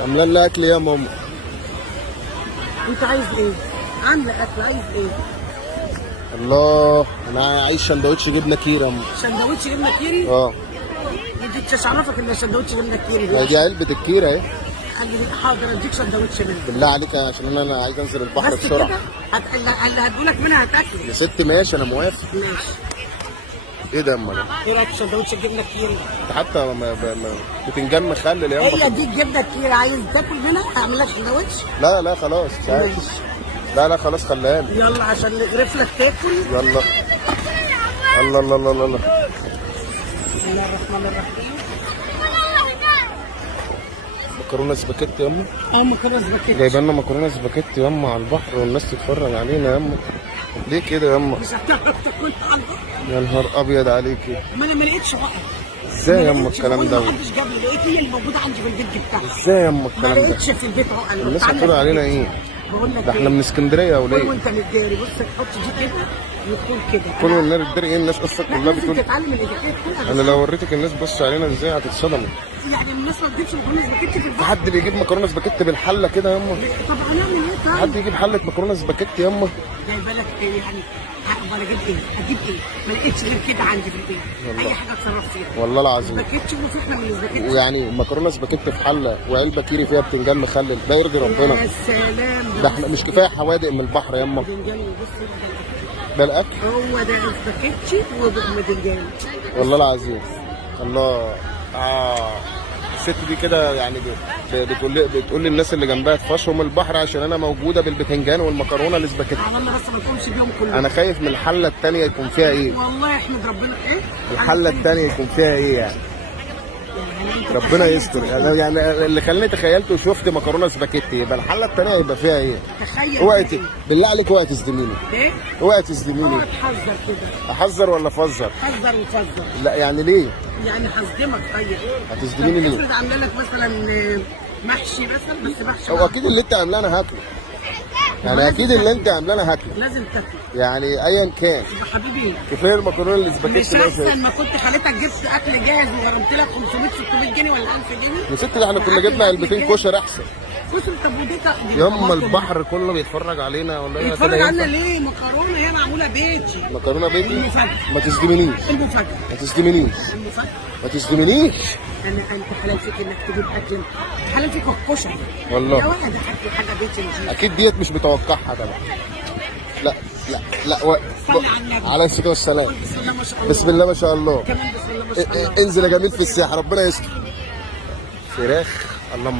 عامله لنا اكل يا ماما. انت عايز ايه؟ عامله اكل، عايز ايه؟ الله، انا عايز سندوتش جبنه كيري يا ماما. سندوتش جبنه كيري؟ اه. يديك مش عارفك ان سندوتش جبنه كيري ما دي علبه الكيري اهي. حاضر اديك سندوتش منه. بالله عليك عشان انا عايز انزل البحر بس بسرعه. كده اللي هدولك منها هتاكله. يا ست ماشي انا موافق. ماشي. ايه ده يا اما ده؟ ايه رايك في سندوتش الجبنه الكيري؟ انت حتى بتنجان مخلل يا اما. هي دي الجبنه الكيري، عايز تاكل منها اعمل لك سندوتش؟ لا خلاص ماشي. لا خلاص خليها لي. يلا عشان نغرف لك تاكل. يلا. الله. بسم الله الرحمن الرحيم. مكرونه سباكيتي يا اما. مكرونه سباكيتي. جايبه لنا مكرونه سباكيتي يا اما على البحر والناس تتفرج علينا يا اما. ليه كده يا اما؟ مش هتعرف تاكل على البحر. يا نهار ابيض عليكي. ما انا ما لقيتش بقى. ازاي يا اما الكلام ده؟ ما حدش جاب لي، لقيت هي اللي موجوده عندي في البيت جبتها. ازاي يا اما ما الكلام ده؟ لقيتش في البيت عقل. الناس هتقول علينا ايه؟ بقول لك ده احنا من اسكندريه يا كل وليه. وانت متداري، بص تحط دي كده وتقول كده. كل الناس بتدري ايه؟ الناس اصلا كلها لازم بتقول. تتعلم الاتيكيت كلها. انا لو وريتك الناس بص علينا ازاي هتتصدموا. يعني الناس ما بتجيبش مكرونه سباكيتي في في البحر. حد بيجيب مكرونه سباكيتي بالحله كده يا اما؟ طب هنعمل ايه طيب؟ حد يجيب حله مكرونه سباكيتي يا اما؟ جايبه لك ايه يعني؟ اقدر اجيب ايه؟ اجيب ايه؟ ما لقيتش غير كده عندي في البيت. والله. اي حاجه اتصرف فيها. والله العظيم. سباكيتي وفحنا من السباكيتي. ويعني مكرونه سباكيتي في حله وعلبه كيري فيها بتنجان مخلل، ده يرضي ربنا. يا سلام. ده احنا مش كفايه حوادق من البحر يا اما؟ بدنجان وبص ده الاكل. هو ده سباكيتي وبدنجان. والله العظيم. الله. الست دي كده يعني بتقول للناس اللي جنبها تفشوا من البحر عشان انا موجوده بالبتنجان والمكرونه الاسباجيتي. على الله بس ما تقومش بيهم كلهم. انا خايف من الحله الثانيه يكون فيها ايه؟ والله احمد ربنا ايه؟ الحله الثانيه يكون فيها ايه يعني؟ ربنا يستر. يعني اللي خلاني تخيلت وشفت مكرونه سباكيتي، يبقى الحله الثانيه يبقى فيها ايه؟ تخيل. اوعي بالله عليك اوعي تصدميني. ايه؟ اوعي تصدميني. اقعد حذر كده. احذر ولا افذر؟ حذر وفذر. لا يعني ليه؟ يعني هصدمك. طيب هتصدميني ليه؟ افرض عامله لك مثلا محشي مثلا، بس محشي هو اكيد اللي انت عاملاه انا هاكله. يعني اكيد اللي انت عاملاه انا هاكله. لازم تاكله. يعني ايا كان. يا حبيبي كفايه المكرونه اللي مش سباكيتي احسن ما كنت خليتك جبت اكل جاهز وغرمت لك 500 600 جنيه ولا 1000 جنيه؟ يا ست ده احنا كنا جبنا علبتين كشري احسن. بص طب ودي ياما البحر كله بيتفرج علينا ولا ايه؟ بيتفرج علينا ليه؟ مكرونه هي معموله بيتي. مكرونه بيتي؟ المفاجأة. ما تصدمنيش. المفاجأة. ما تصدمنيش. المفاجأة. ما تصدمنيش. انت حلال فيك انك تجيب اكل، حلال فيك الكشري. والله. يا واحد اكل حاجه بيتي نجيب. اكيد ديت مش متوقعها طبعا. لا صلي على النبي. عليه الصلاه والسلام. بسم الله ما شاء الله. بسم الله ما شاء الله. كمان بسم الله ما شاء الله. انزل يا جميل في الساحه ربنا يستر. فراخ اللهم